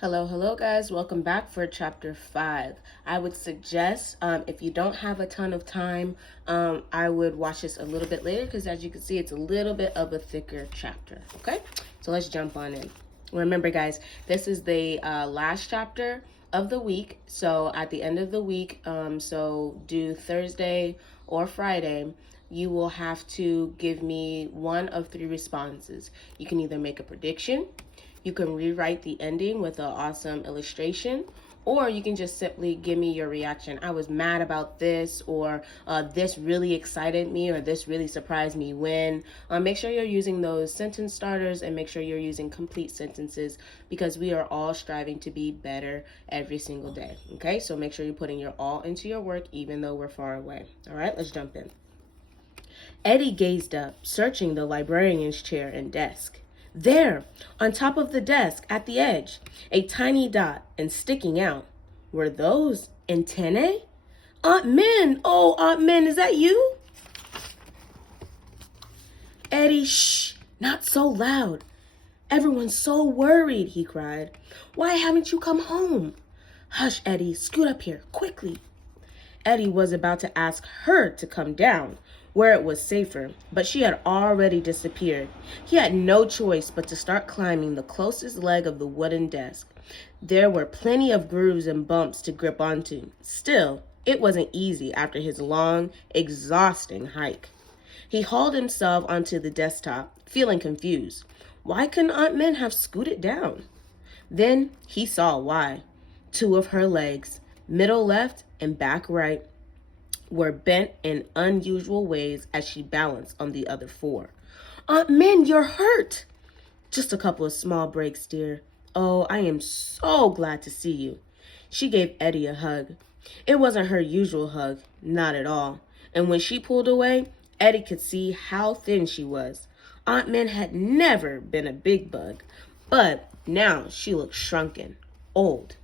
Hello, guys. Welcome back for chapter 5. I would suggest, if you don't have a ton of time, I would watch this a little bit later because, as you can see, it's a little bit of a thicker chapter. Okay, so let's jump on in. Remember, guys, this is the last chapter of the week. So at the end of the week, so do Thursday or Friday, you will have to give me one of three responses. You can either make a prediction, you can rewrite the ending with an awesome illustration, or you can just simply give me your reaction. I was mad about this, or this really excited me, or this really surprised me when. Make sure you're using those sentence starters and make sure you're using complete sentences because we are all striving to be better every single day. Okay, so make sure you're putting your all into your work even though we're far away. All right, let's jump in. Eddie gazed up, searching the librarian's chair and desk. There, on top of the desk, at the edge, a tiny dot and sticking out. Were those antennae? Aunt Min! Oh, Aunt Min, is that you? Eddie, shh! Not so loud. Everyone's so worried, he cried. Why haven't you come home? Hush, Eddie, scoot up here, quickly. Eddie was about to ask her to come down, where it was safer, but she had already disappeared. He had no choice but to start climbing the closest leg of the wooden desk. There were plenty of grooves and bumps to grip onto. Still, it wasn't easy after his long, exhausting hike. He hauled himself onto the desktop, feeling confused. Why couldn't Aunt Min have scooted down? Then he saw why. Two of her legs, middle left and back right, were bent in unusual ways as she balanced on the other four. Aunt Min, you're hurt! Just a couple of small breaks, dear. Oh, I am so glad to see you. She gave Eddie a hug. It wasn't her usual hug, not at all. And when she pulled away, Eddie could see how thin she was. Aunt Min had never been a big bug, but now she looked shrunken, old,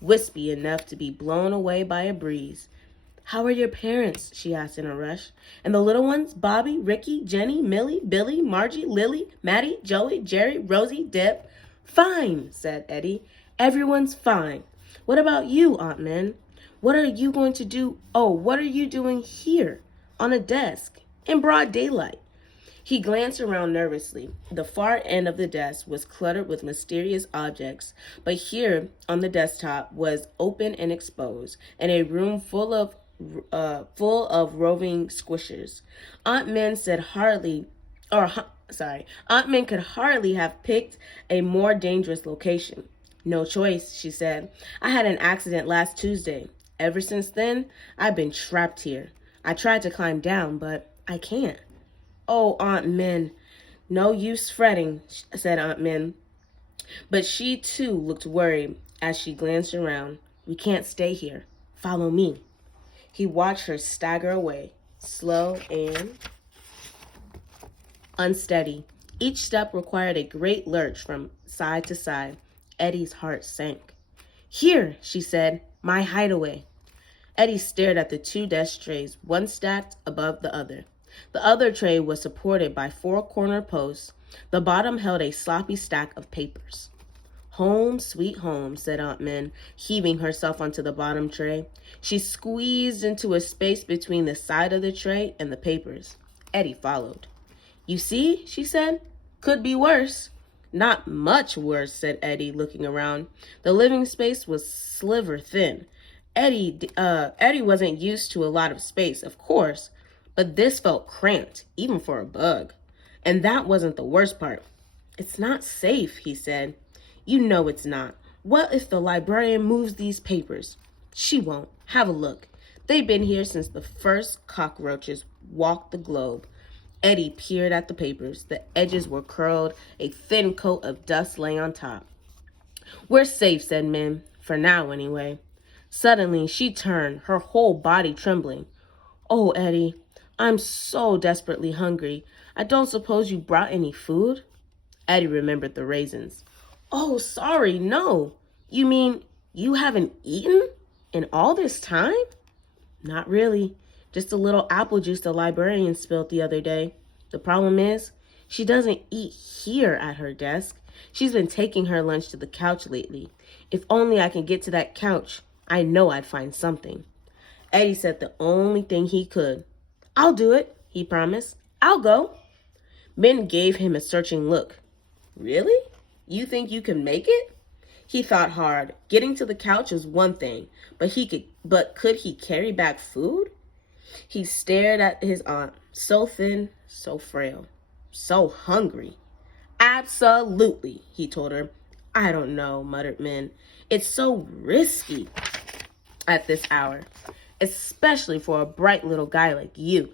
wispy enough to be blown away by a breeze. How are your parents? She asked in a rush. And the little ones? Bobby, Ricky, Jenny, Millie, Billy, Margie, Lily, Maddie, Joey, Jerry, Rosie, Deb. Fine, said Eddie. Everyone's fine. What about you, Aunt Min? What are you going to do? Oh, what are you doing here? On a desk. In broad daylight. He glanced around nervously. The far end of the desk was cluttered with mysterious objects, but here on the desktop was open and exposed, and a room full of roving squishers. Aunt Min Aunt Min could hardly have picked a more dangerous location. No choice, she said. I had an accident last Tuesday. Ever since then, I've been trapped here. I tried to climb down, but I can't. Oh, Aunt Min. No use fretting, said Aunt Min. But she, too, looked worried as she glanced around. We can't stay here. Follow me. He watched her stagger away, slow and unsteady. Each step required a great lurch from side to side. Eddie's heart sank. Here, she said, my hideaway. Eddie stared at the two desk trays, one stacked above the other. The other tray was supported by four corner posts. The bottom held a sloppy stack of papers. Home, sweet home, said Aunt Min, heaving herself onto the bottom tray. She squeezed into a space between the side of the tray and the papers. Eddie followed. You see, she said, could be worse. Not much worse, said Eddie, looking around. The living space was sliver thin. Eddie wasn't used to a lot of space, of course, but this felt cramped, even for a bug. And that wasn't the worst part. It's not safe, he said. You know it's not. What if the librarian moves these papers? She won't. Have a look. They've been here since the first cockroaches walked the globe. Eddie peered at the papers. The edges were curled. A thin coat of dust lay on top. We're safe, said Min. For now, anyway. Suddenly, she turned, her whole body trembling. Oh, Eddie, I'm so desperately hungry. I don't suppose you brought any food? Eddie remembered the raisins. Oh, sorry, no. You mean you haven't eaten in all this time? Not really. Just a little apple juice the librarian spilled the other day. The problem is, she doesn't eat here at her desk. She's been taking her lunch to the couch lately. If only I can get to that couch, I know I'd find something. Eddie said the only thing he could. I'll do it, he promised. I'll go. Ben gave him a searching look. Really? You think you can make it? He thought hard. Getting to the couch is one thing, but could he carry back food? He stared at his aunt, so thin, so frail, so hungry. Absolutely, he told her. I don't know, muttered Min. It's so risky at this hour, especially for a bright little guy like you.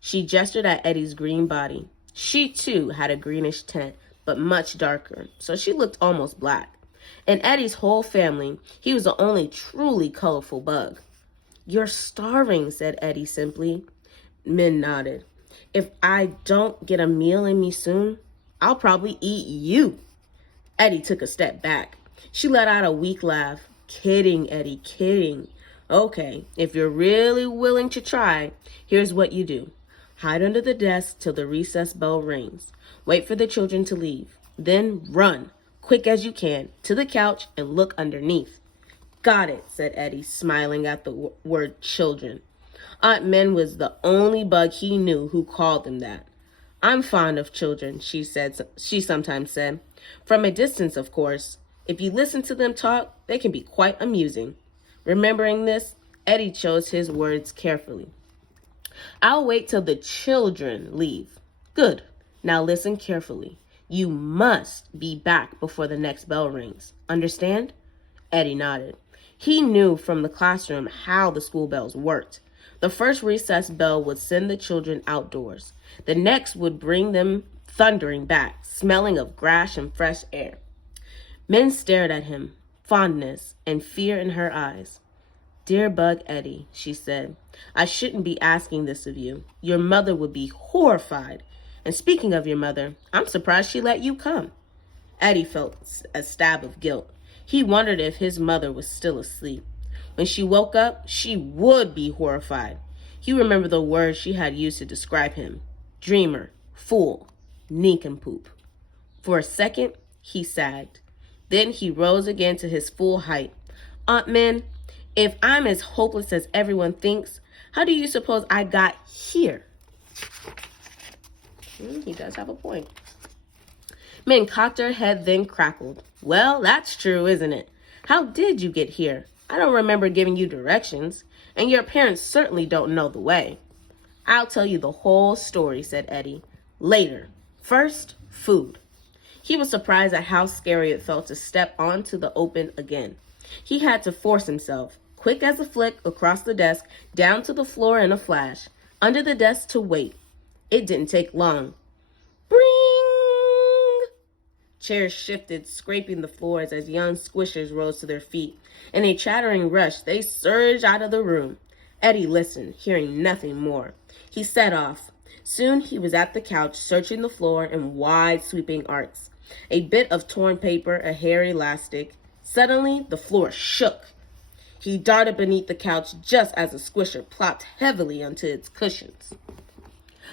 She gestured at Eddie's green body. She, too, had a greenish tint, but much darker, so she looked almost black. In Eddie's whole family, he was the only truly colorful bug. You're starving, said Eddie simply. Min nodded. If I don't get a meal in me soon, I'll probably eat you. Eddie took a step back. She let out a weak laugh. Kidding, Eddie, kidding. Okay, if you're really willing to try, here's what you do. Hide under the desk till the recess bell rings. Wait for the children to leave. Then run, quick as you can, to the couch and look underneath. Got it, said Eddie, smiling at the word children. Aunt Min was the only bug he knew who called them that. I'm fond of children, she sometimes said. From a distance, of course. If you listen to them talk, they can be quite amusing. Remembering this, Eddie chose his words carefully. I'll wait till the children leave. Good. Now listen carefully. You must be back before the next bell rings. Understand? Eddie nodded. He knew from the classroom how the school bells worked. The first recess bell would send the children outdoors. The next would bring them thundering back, smelling of grass and fresh air. Min stared at him, fondness and fear in her eyes. Dear Bug Eddie, she said, I shouldn't be asking this of you. Your mother would be horrified. And speaking of your mother, I'm surprised she let you come. Eddie felt a stab of guilt. He wondered if his mother was still asleep. When she woke up, she would be horrified. He remembered the words she had used to describe him. Dreamer, fool, nincompoop. For a second, he sagged. Then he rose again to his full height. Aunt Min, if I'm as hopeless as everyone thinks, how do you suppose I got here? He does have a point. Min cocked her head, then crackled. Well, that's true, isn't it? How did you get here? I don't remember giving you directions, and your parents certainly don't know the way. I'll tell you the whole story, said Eddie. Later. First, food. He was surprised at how scary it felt to step onto the open again. He had to force himself, quick as a flick across the desk, down to the floor in a flash, under the desk to wait. It didn't take long. Bring! Chairs shifted, scraping the floors as young squishers rose to their feet. In a chattering rush, they surged out of the room. Eddie listened, hearing nothing more. He set off. Soon he was at the couch, searching the floor in wide, sweeping arcs. A bit of torn paper, a hairy elastic. Suddenly, the floor shook. He darted beneath the couch just as the squisher plopped heavily onto its cushions.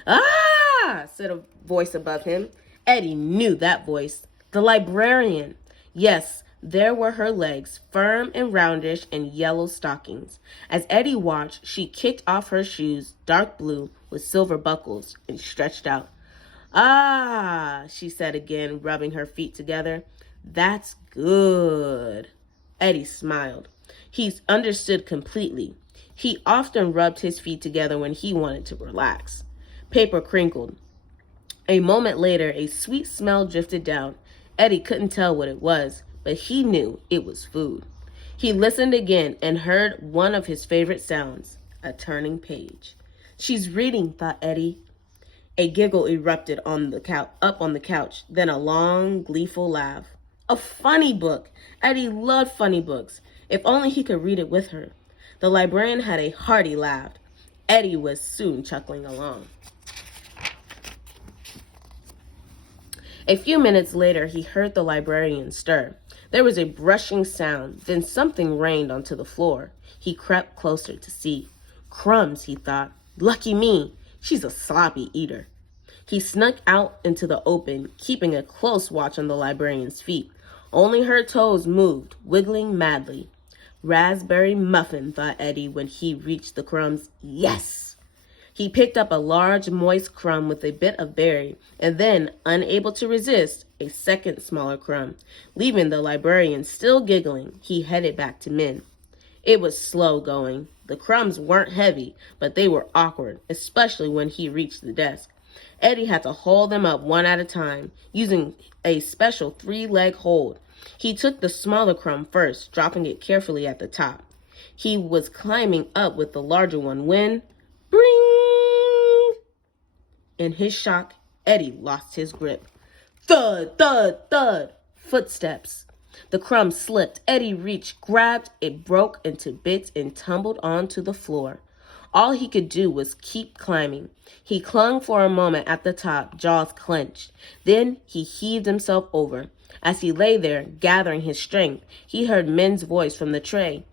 Ah! Said a voice above him. Eddie knew that voice. The librarian. Yes, there were her legs, firm and roundish in yellow stockings. As Eddie watched, she kicked off her shoes, dark blue, with silver buckles, and stretched out. Ah, she said again, rubbing her feet together. That's good. Eddie smiled. He understood completely. He often rubbed his feet together when he wanted to relax. Paper crinkled. A moment later, a sweet smell drifted down. Eddie couldn't tell what it was, but he knew it was food. He listened again and heard one of his favorite sounds, a turning page. She's reading, thought Eddie. A giggle erupted up on the couch, then a long, gleeful laugh. A funny book. Eddie loved funny books. If only he could read it with her. The librarian had a hearty laugh. Eddie was soon chuckling along. A few minutes later, he heard the librarian stir. There was a brushing sound, then something rained onto the floor. He crept closer to see. Crumbs, he thought. Lucky me. She's a sloppy eater. He snuck out into the open, keeping a close watch on the librarian's feet. Only her toes moved, wiggling madly. Raspberry muffin, thought Eddie when he reached the crumbs. Yes! He picked up a large, moist crumb with a bit of berry, and then, unable to resist, a second smaller crumb. Leaving the librarian still giggling, he headed back to Min. It was slow going. The crumbs weren't heavy, but they were awkward, especially when he reached the desk. Eddie had to haul them up one at a time, using a special 3-leg hold. He took the smaller crumb first, dropping it carefully at the top. He was climbing up with the larger one when, bring! In his shock, Eddie lost his grip. Thud, thud, thud! Footsteps. The crumb slipped. Eddie reached, grabbed, it broke into bits and tumbled onto the floor. All he could do was keep climbing. He clung for a moment at the top, jaws clenched. Then he heaved himself over. As he lay there, gathering his strength, he heard Min's voice from the tray.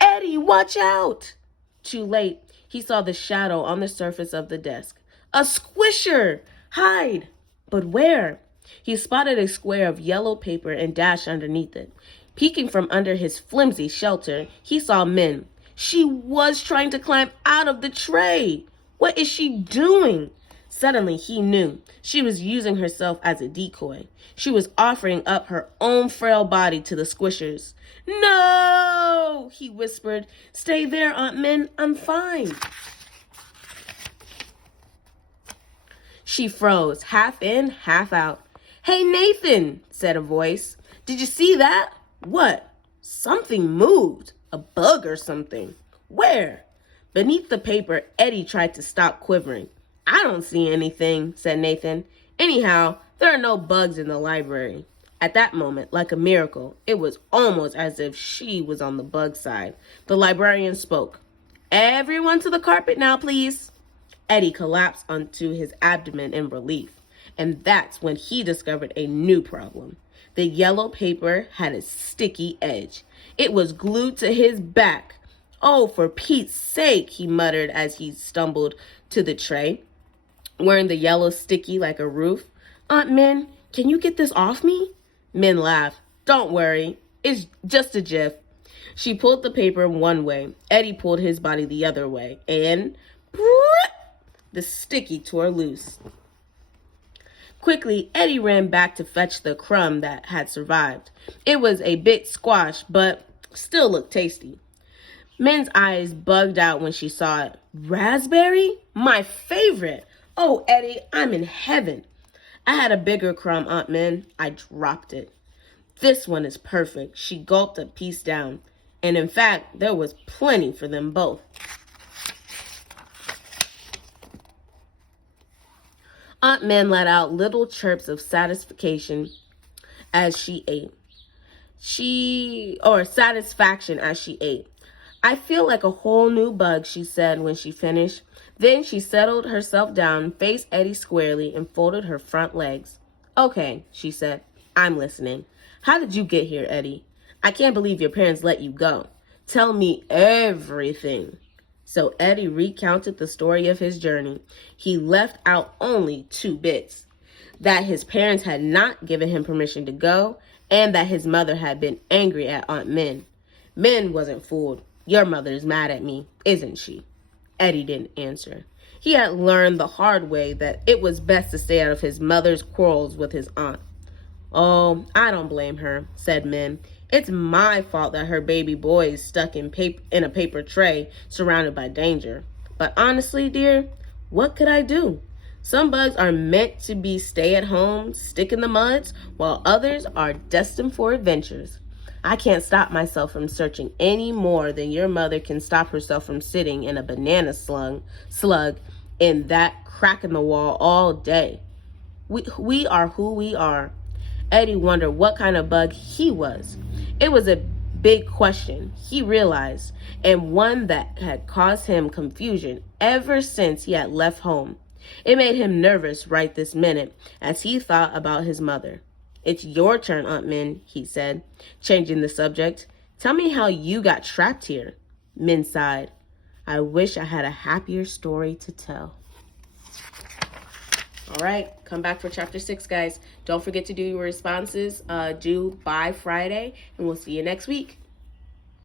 Eddie, watch out! Too late, he saw the shadow on the surface of the desk. A squisher! Hide! But where? He spotted a square of yellow paper and dashed underneath it. Peeking from under his flimsy shelter, he saw Min. She was trying to climb out of the tray. What is she doing? Suddenly, he knew. She was using herself as a decoy. She was offering up her own frail body to the squishers. No, he whispered. Stay there, Aunt Min. I'm fine. She froze, half in, half out. Hey, Nathan, said a voice. Did you see that? What? Something moved. A bug or something. Where? Beneath the paper, Eddie tried to stop quivering. I don't see anything, said Nathan. Anyhow, there are no bugs in the library. At that moment, like a miracle, it was almost as if she was on the bug side. The librarian spoke. Everyone to the carpet now, please. Eddie collapsed onto his abdomen in relief. And that's when he discovered a new problem. The yellow paper had a sticky edge. It was glued to his back. Oh, for Pete's sake, he muttered as he stumbled to the tray, wearing the yellow sticky like a roof. Aunt Min, can you get this off me? Min laughed. Don't worry, it's just a gif. She pulled the paper one way. Eddie pulled his body the other way. And the sticky tore loose. Quickly, Eddie ran back to fetch the crumb that had survived. It was a bit squashed, but still looked tasty. Min's eyes bugged out when she saw it. Raspberry? My favorite! Oh, Eddie, I'm in heaven. I had a bigger crumb, Aunt Min. I dropped it. This one is perfect. She gulped a piece down. And in fact, there was plenty for them both. Aunt Min let out little chirps of satisfaction as she ate. Satisfaction as she ate. I feel like a whole new bug, she said when she finished. Then she settled herself down, faced Eddie squarely, and folded her front legs. Okay, she said. I'm listening. How did you get here, Eddie? I can't believe your parents let you go. Tell me everything. So Eddie recounted the story of his journey. He left out only 2 bits. That his parents had not given him permission to go, and that his mother had been angry at Aunt Min. Min wasn't fooled. Your mother's mad at me, isn't she? Eddie didn't answer. He had learned the hard way that it was best to stay out of his mother's quarrels with his aunt. Oh, I don't blame her, said Min. It's my fault that her baby boy is stuck in a paper tray surrounded by danger. But honestly, dear, what could I do? Some bugs are meant to be stay at home, stick in the muds, while others are destined for adventures. I can't stop myself from searching any more than your mother can stop herself from sitting in a banana slug in that crack in the wall all day. We are who we are. Eddie wondered what kind of bug he was. It was a big question, he realized, and one that had caused him confusion ever since he had left home. It made him nervous right this minute as he thought about his mother. It's your turn, Aunt Min, he said, changing the subject. Tell me how you got trapped here. Min sighed. I wish I had a happier story to tell. All right, come back for chapter 6, guys. Don't forget to do your responses due by Friday, and we'll see you next week.